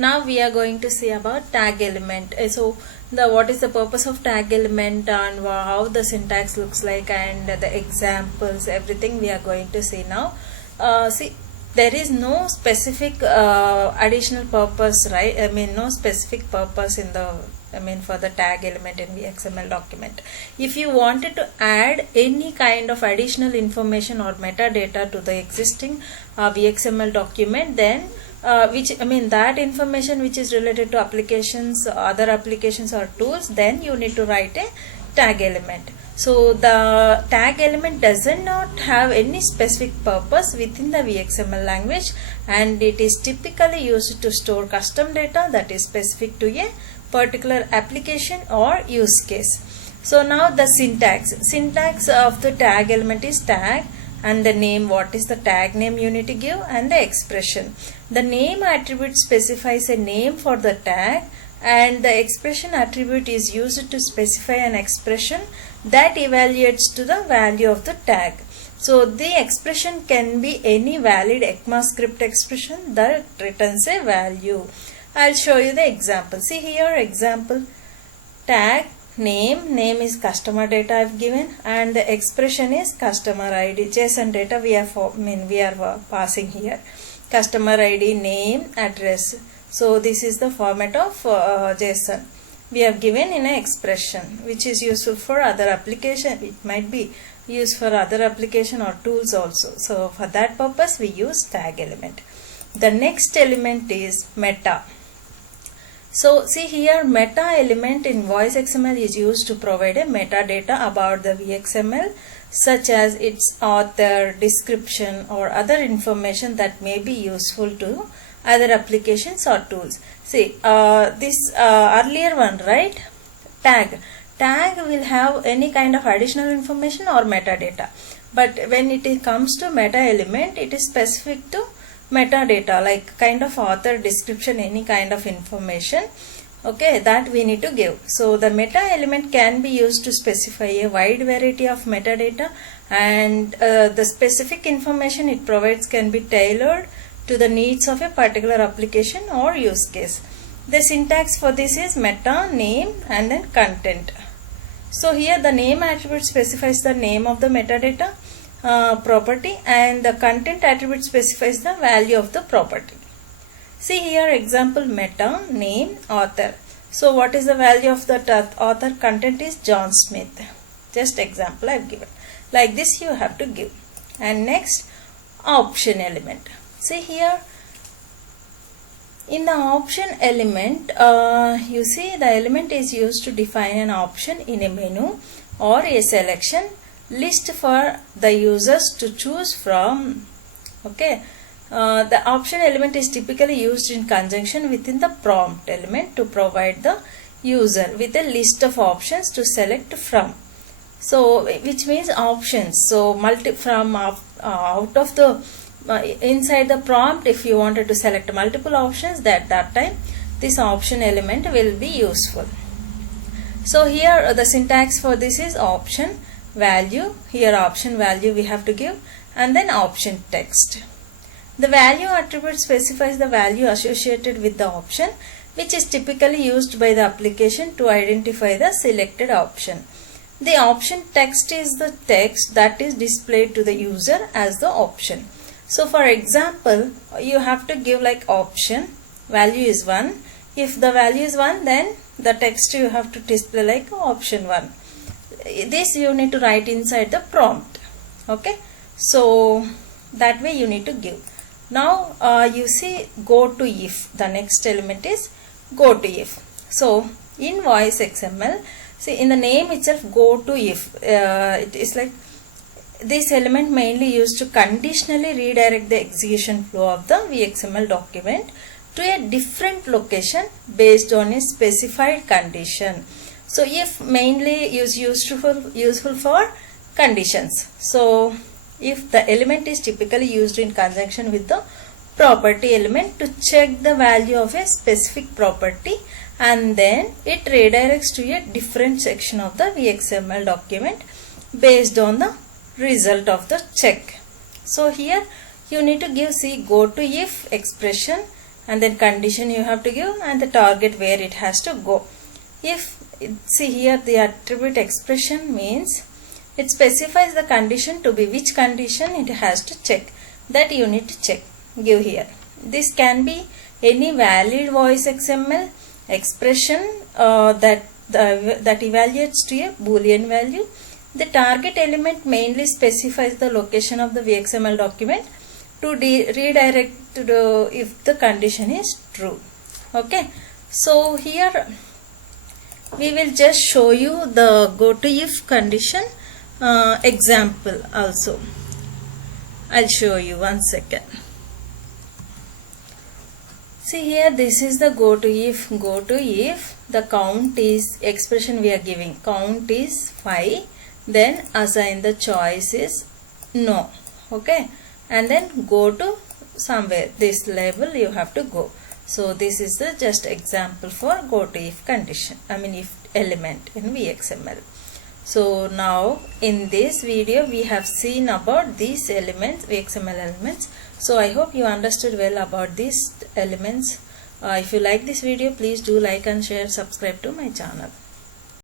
Now we are going to see about tag element. So what is the purpose of tag element and how the syntax looks like and the examples, everything we are going to see now. See, there is no specific additional purpose, right? I mean, no specific purpose in the for the tag element in VXML document. If you wanted to add any kind of additional information or metadata to the existing VXML document, then that information which is related to applications, other applications or tools, then you need to write a tag element. So the tag element does not have any specific purpose within the VXML language, and it is typically used to store custom data that is specific to a particular application or use case. So now the syntax of the tag element is tag and the name, what is the tag name you need to give, and the expression. The name attribute specifies a name for the tag, and the expression attribute is used to specify an expression that evaluates to the value of the tag. So the expression can be any valid ECMAScript expression that returns a value. I'll show you the example. See here, example, tag name is customer data I've given, and the expression is customer ID. JSON data we are passing here. Customer ID, name, address. So this is the format of JSON we have given in an expression, which is useful for other application. It might be used for other application or tools also. So for that purpose we use tag element. The next element is meta. So see here, meta element in VoiceXML is used to provide a metadata about the VXML, such as its author, description or other information that may be useful to other applications or tools. See this earlier one, right? Tag will have any kind of additional information or metadata, but when it comes to meta element, it is specific to metadata, like kind of author, description, any kind of information, okay, that we need to give. So the meta element can be used to specify a wide variety of metadata, and the specific information it provides can be tailored to the needs of a particular application or use case. The syntax for this is meta, name and then content. So here the name attribute specifies the name of the metadata property, and the content attribute specifies the value of the property. See here, example, meta, name, author. So what is the value of the author? Content is John Smith. Just example I have given. Like this you have to give. And next, option element. See here, in the option element, you see the element is used to define an option in a menu or a selection list for the users to choose from. Okay, the option element is typically used in conjunction within the prompt element to provide the user with a list of options to select from. So which means options. So from out of the inside the prompt, if you wanted to select multiple options, that time this option element will be useful. So here the syntax for this is option value. Here option value we have to give, and then option text. The value attribute specifies the value associated with the option, which is typically used by the application to identify the selected option. The option text is the text that is displayed to the user as the option. So for example, you have to give like option value is 1. If the value is 1, then the text you have to display like option 1. This you need to write inside the prompt. Okay, so that way you need to give. Now you see gotoif. The next element is gotoif. So in VoiceXML, see in the name itself, gotoif, it is like this element mainly used to conditionally redirect the execution flow of the VXML document to a different location based on a specified condition. So if mainly is useful for conditions. So if the element is typically used in conjunction with the property element to check the value of a specific property, and then it redirects to a different section of the VXML document based on the result of the check. So here you need to give gotoif expression and then condition you have to give, and the target where it has to go. If see here, the attribute expression means it specifies the condition to be which condition it has to check, that you need to check, give here. This can be any valid voice XML expression that evaluates to a Boolean value. The target element mainly specifies the location of the VXML document to redirect to if the condition is true. Okay, so here we will just show you the gotoif condition example also. I'll show you, one second. See here, this is the gotoif. Gotoif, the count is expression we are giving. Count is 5. Then assign the choice is no. Okay, and then go to somewhere. This label you have to go. So this is the just example for gotoif condition. I mean if element in VXML. So now in this video we have seen about these elements, VXML elements. So I hope you understood well about these elements. If you like this video, please do like and share, subscribe to my channel.